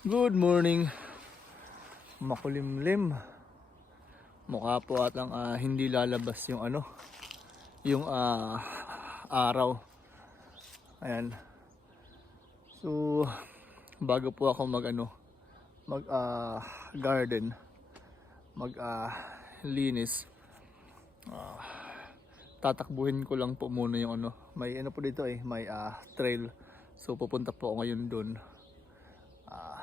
Good morning. Makulimlim. Mukha po at ang ah, hindi lalabas yung ano, yung ah, araw. Ayan. So, bago po ako mag ano, mag ah, garden, mag ah, linis. Ah, tatakbuhin ko lang po muna yung ano, may ano po dito eh, may ah, trail. So pupunta po ako ngayon doon ah,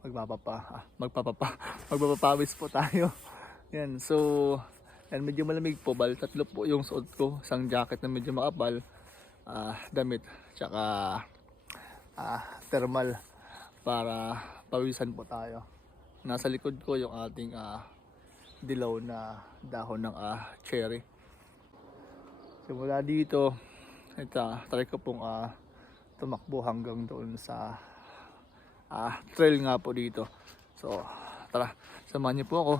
magpapapa, ah, magpapapa, magpapapawis po tayo. Yan, so, yan, medyo malamig po, bal, tatlo po yung suot ko, isang jacket na medyo makapal, ah, damit, tsaka ah, thermal para pawisan po tayo. Nasa likod ko yung ating ah, dilaw na dahon ng ah, cherry. Simula dito, ito, try ko pong ah, tumakbo hanggang doon sa ah, trail nga po dito. So, tara, samahan niyo po ako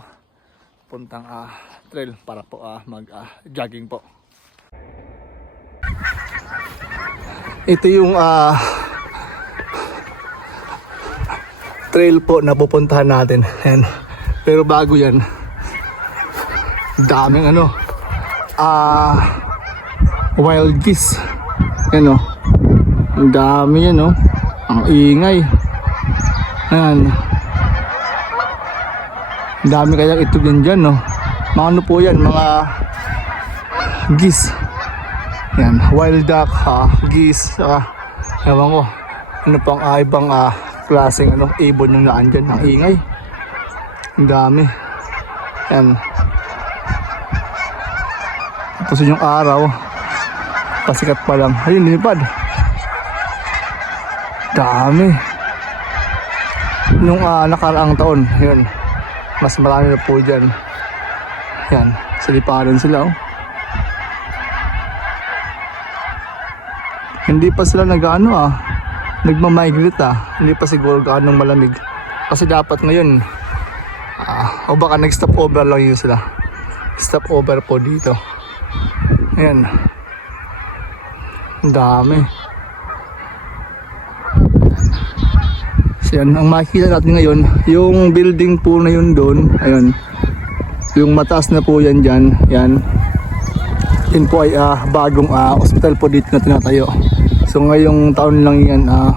puntang ah, trail para po mag ah, jogging po. Ito yung ah, trail po na pupuntahan natin. Ayan. Pero bago yan, daming ano, ah, wild geese. Yan o. Ang dami yan o. Ang ingay. Ayan. Dami kayang itlog yan dyan, no? Mga ano po yan, mga geese. Yan, wild duck, ha, geese, saka, ewan ko, ano pang ah, ibang ah, klaseng ano, ibon yung naan dyan. Ang ingay. Ang dami. Yan. Tapos yung araw, pasikat pa lang. Ayun, lipad. Dami nung ah, nakaraang taon, yun, mas marami na po dyan. Yan, sa liparan sila, oh. Hindi pa sila nag-ano ah, nagmamigrate ah. Hindi pa siguro gaanong malamig. Kasi dapat ngayon, ah, o baka nag-stop over lang yun sila. Stop over po dito. Ayan. Dami. So yan, ang makikita natin ngayon, yung building po na yun doon, ayun, yung mataas na po yan dyan, yan, yun po ay ah, bagong ah, hospital po dito na tinatayo. So ngayong taon lang yan, uh,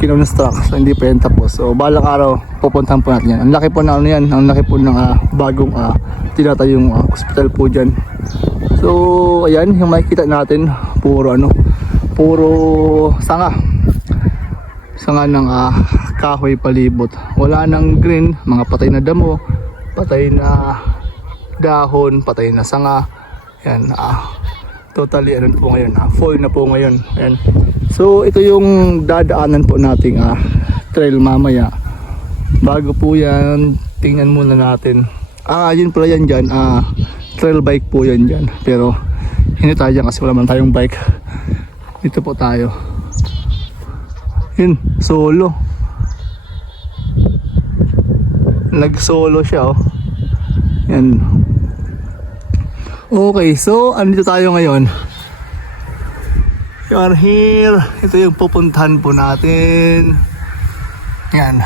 kinonstruct, so hindi pa yan tapos. So balang araw, pupuntahan po natin yan. Ang laki po na ano yan, ang laki po ng ah, bagong ah, tinatayong ah, hospital po dyan. So ayan, yung makikita natin, puro ano, puro sanga sanga ng ah, kahoy palibot. Wala nang green, mga patay na damo, patay na dahon, patay na sanga. Yan, ah, totally ano po ngayon, ah, full na po ngayon. Yan. So ito yung dadaanan po nating ah, trail mamaya. Bago po yan, tingnan muna natin. Ah, yun pala yan dyan, ah, trail bike po yan dyan. Pero hindi tayo dyan kasi wala man tayong bike. Dito po tayo. Yun, solo. Nag-solo siya, oh. Yan. Okay, so, andito tayo ngayon. We are here. Ito yung pupuntahan po natin. Yan.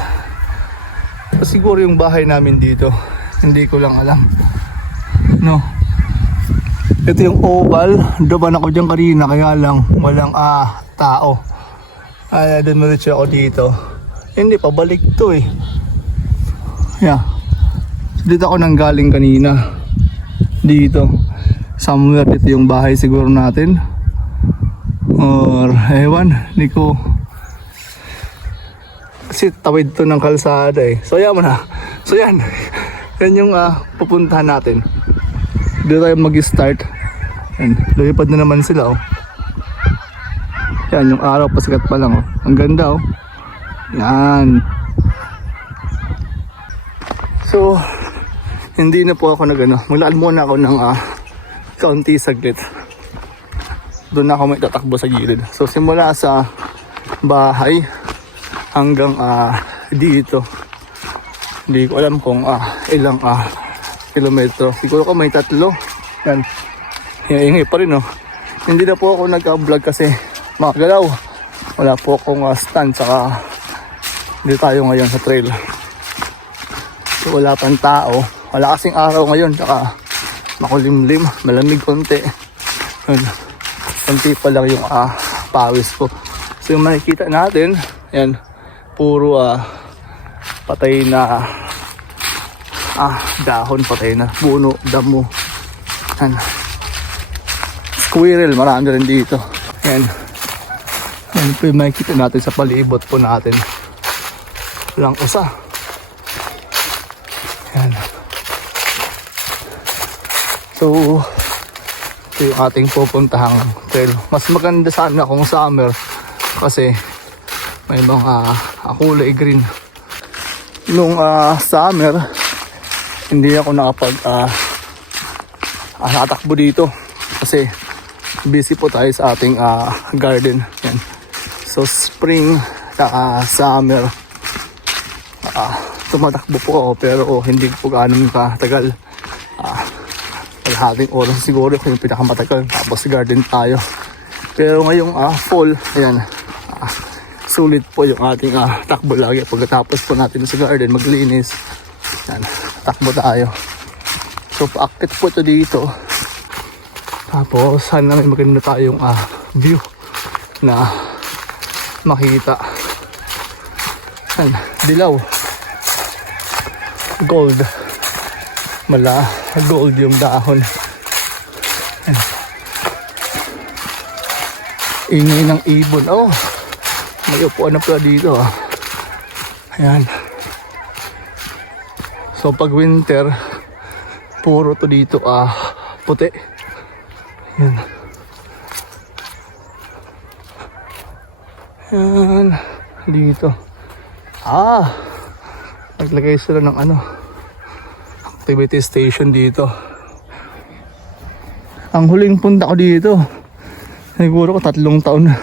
Siguro yung bahay namin dito. Hindi ko lang alam. No. Ito yung oval. Daban ako dyan kanina, kaya lang walang ah, tao. Ay, dumiretso ako dito. Hindi, pabalik to eh. Yeah. Dito ako nang galing kanina. Dito. Somewhere dito yung bahay siguro natin. Or, ewan, hindi ko. Kasi tawid to ng kalsada eh. So, yan mo na. So, yan. Yan yung ah, pupuntahan natin. Dito tayo mag-start. Yan. Lumipad na naman sila oh. Yan, yung araw pasikat pa lang oh. Ang ganda oh. Yan. So, hindi na po ako nagano. Maglaan muna ako ng ah, kaunti saglit. Doon ako may tatakbo sa gilid. So, simula sa bahay hanggang ah, dito. Hindi ko alam kung ah, ilang ah, kilometro. Siguro ko may tatlo. Yan. Hingay pa rin oh. Hindi na po ako nag-vlog kasi makagalaw. Wala po akong uh, stand saka Dito tayo ngayon sa trail. So, wala pang tao. Wala kasing araw ngayon. Tsaka makulimlim. Malamig konti. Yun. Konti pa lang yung ah, pawis ko. So yung makikita natin, yan, puro ah, patay na ah, dahon, patay na puno, damo. Yan. Squirrel, marami rin dito. Yan. Yan po yung makikita natin sa palibot po natin. Walang usa. Yan. So, ito yung ating pupuntahang trail. Mas maganda sana kung summer kasi may mga ah, kulay green. Nung ah, summer, hindi ako nakapag ah, ah, natakbo dito kasi busy po tayo sa ating ah, garden. Yan. So spring, saka summer, ah, tumatakbo po ako pero hindi po gaano katagal. Ah, Kalahating oras siguro kung yung pinakamatagal. Tapos garden tayo. Pero ngayong ah, fall, ayan, ah, sulit po yung ating ah, takbo lagi. Pagkatapos po natin sa garden maglinis, ayan, takbo tayo. So paakit po ito dito. Tapos sana may maganda tayong ah, view na makita. Ayan, dilaw. Gold mala gold yung dahon. Ayan. Ingay ng ibon. Oh, may upuan na pala dito. Ah. Ayan. So pag winter, puro to dito ah, puti. Ayan. Ayan. Dito. Ah, naglagay sila ng ano, activity station dito. Ang huling punta ko dito, siguro ko tatlong taon na.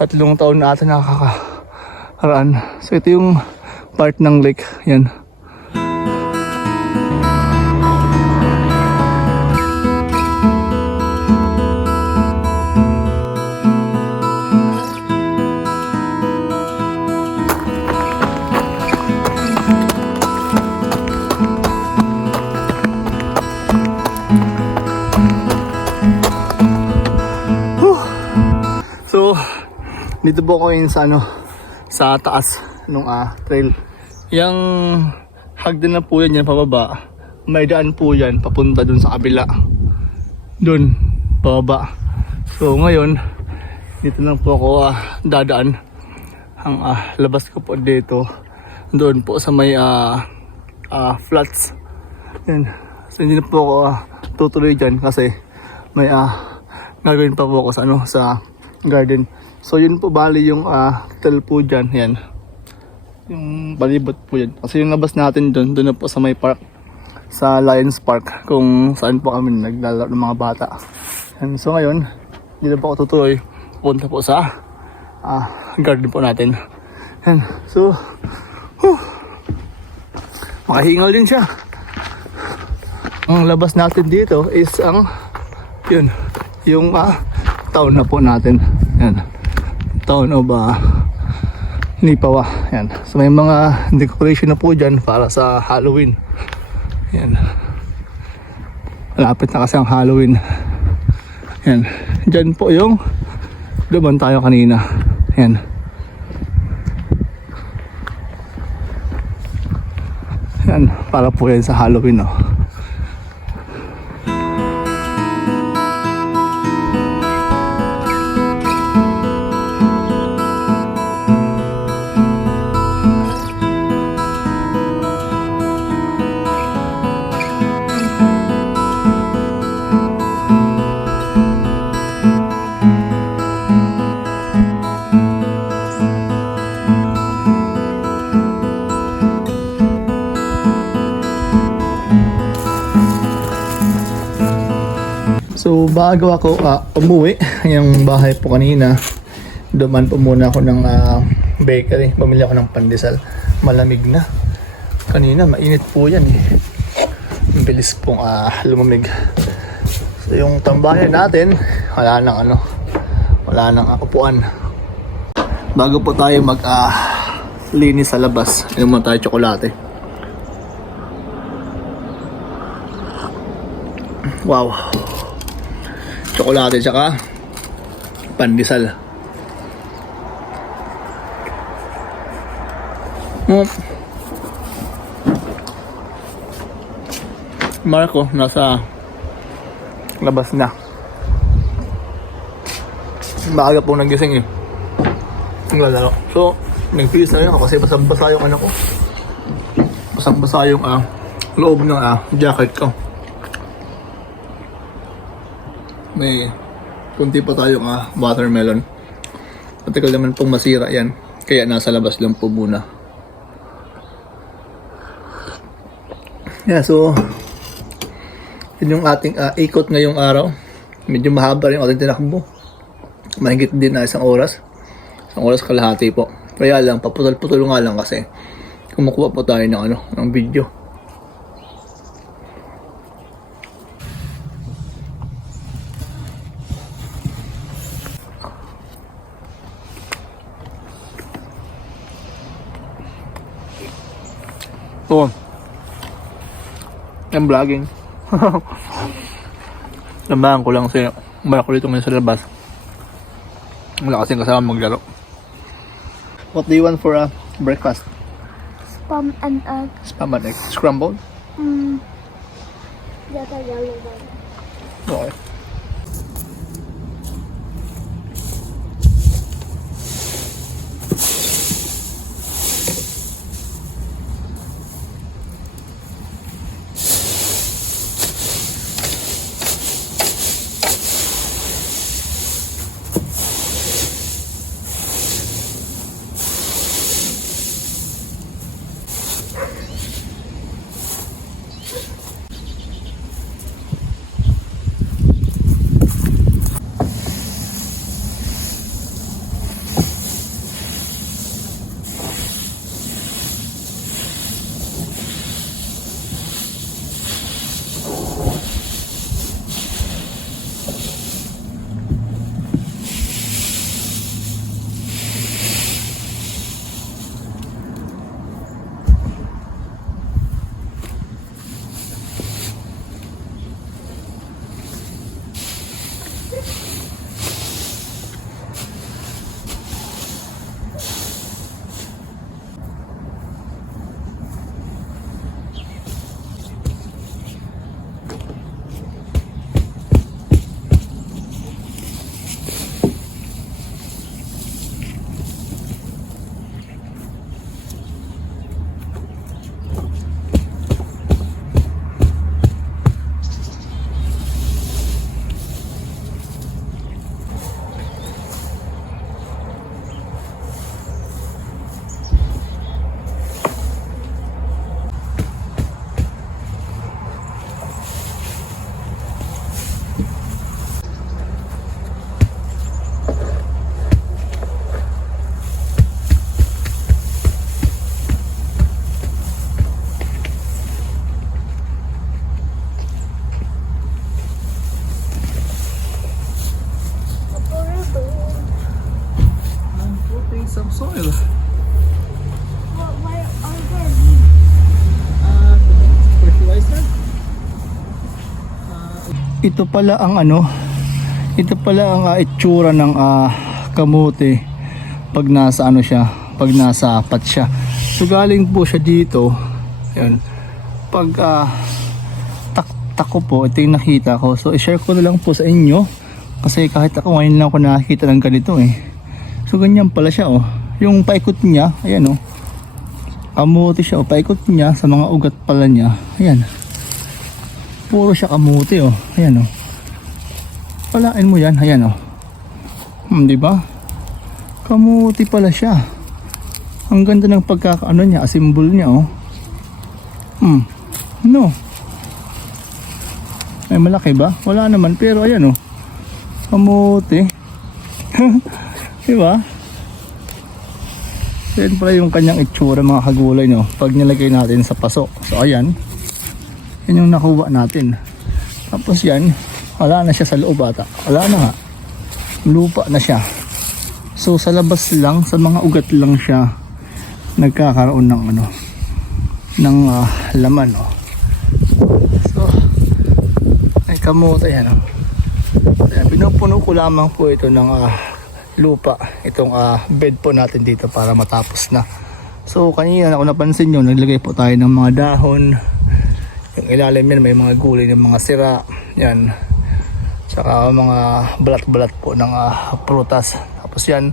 Tatlong taon na ata nakakaraan. So ito yung part ng lake. Yan. Dito po ako yun sa ano, sa taas nung ah, trail. Yung hagdan na po yan, yan pababa. May daan po yan, papunta dun sa kabila. Dun, pababa. So ngayon, dito lang po ako ah, dadaan. Ang ah, labas ko po dito, doon po sa may ah, ah, flats. Yan. So hindi na po ako ah, tutuloy dyan kasi may ah, gagawin pa po ako sa ano sa garden. So yun po bali yung ah tel po dyan. Yan. Yung balibot po yan. Kasi yung labas natin doon, doon na po sa may park. Sa Lions Park kung saan po kami naglalaro ng mga bata. And so ngayon, dito po ako tutuloy. Punta po sa ah, garden po natin. Yan. So, whew, makahingal din siya. Ang labas natin dito is ang yun, yung ah, town na po natin. Yan. Town of ah, Nipawa. Yan. So may mga decoration na po dyan para sa Halloween. Yan. Malapit na kasi ang Halloween. Yan. Dyan po yung duman tayo kanina. Yan. Yan. Para po yan sa Halloween. Oh. Bago ako ah, umuwi, yung bahay po kanina, duman po muna ako ng ah, bakery. Bumili ako ng pandesal. Malamig na. Kanina, mainit po yan eh. Bilis pong ah, lumamig. So yung tambayan natin, wala nang ano, wala nang ah, upuan. Bago po tayo mag ah, linis sa labas. Inom muna tayo tsokolate. Wow. Tsokolate tsaka pandesal. Mm. Marco, nasa labas na. Maaga po nagising eh. Naglalaro. So, nagpis na yun ako kasi basang-basa yung ano ko. Basang-basa yung ah, loob ng ah, jacket ko. May kunti pa tayong ah, watermelon. Matagal naman pong masira yan. Kaya nasa labas lang po muna. Yeah, so yun yung ating ah, ikot ngayong araw. Medyo mahaba rin yung ating tinakbo. Mahigit din na isang oras. Isang oras kalahati po. Kaya lang, paputol-putol nga lang kasi kumukuha po tayo ng, ano, ng video. Oo. Yung vlogging. Lambahan ko lang kasi umarak ko dito ngayon sa labas. Wala kasing kasama maglaro. What do you want for a breakfast? Spam and egg. Spam and egg. Scrambled? Mm. Yata yellow one. Okay. Ito pala ang ano, ito pala ang uh, itsura ng ah, kamote pag nasa ano siya, pag nasa apat siya. So galing po siya dito. Ayun. Pag ah, tak tako po, ito yung nakita ko. So i-share ko na lang po sa inyo kasi kahit ako ngayon lang ako nakakita ng ganito eh. So ganyan pala siya oh. Yung paikot niya, ayan oh. Kamuti siya, oh. paikot niya sa mga ugat pala niya. Ayan. Puro siya kamuti, oh. Ayan, oh. Palain mo yan, ayan, oh. Hmm, di ba? Kamuti pala siya. Ang ganda ng pagkakaano niya, asimbol niya, oh. Hmm. No. Ay, malaki ba? Wala naman, pero ayan, oh. Kamuti. di ba? Yan pala yung kanyang itsura mga kagulay no. Pag nilagay natin sa paso. So ayan. Yan yung nakuha natin. Tapos yan. Wala na siya sa loob ata. Wala na nga. Lupa na siya. So sa labas lang, sa mga ugat lang siya nagkakaroon ng ano ng ah, laman oh. So ay kamote yan oh. Pinupuno ko lamang po ito ng ah, lupa itong ah, bed po natin dito para matapos na. So kanina ako napansin nyo naglagay po tayo ng mga dahon yung ilalim yan may mga gulay ng mga sira. Yan. Tsaka mga balat-balat po ng ah, prutas. Tapos yan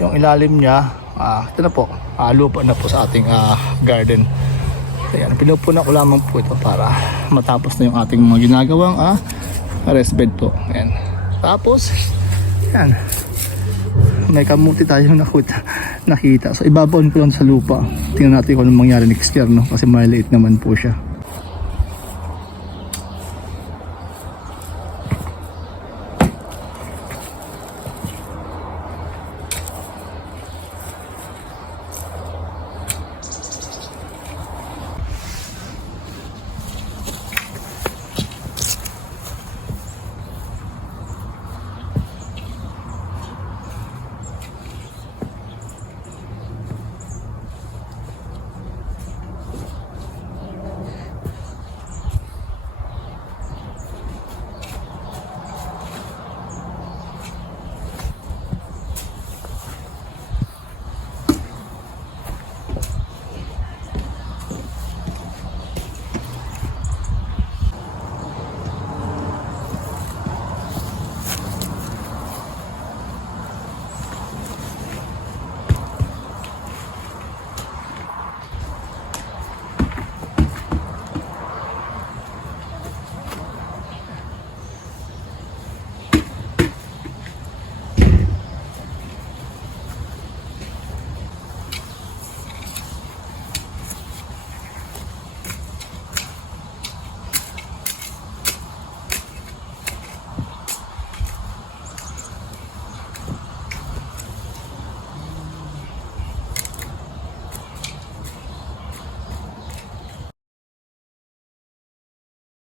yung ilalim niya ah, ito na po. Ah, lupa na po sa ating ah, garden. Ayan, pinupuna ko lamang po ito para matapos na yung ating mga ginagawang ah, rest bed po. Ayan. tapos yan. May kamuti tayong nakita, nakita. So ibabaon ko lang sa lupa. Tingnan natin kung anong mangyari next year no? kasi maliit naman po siya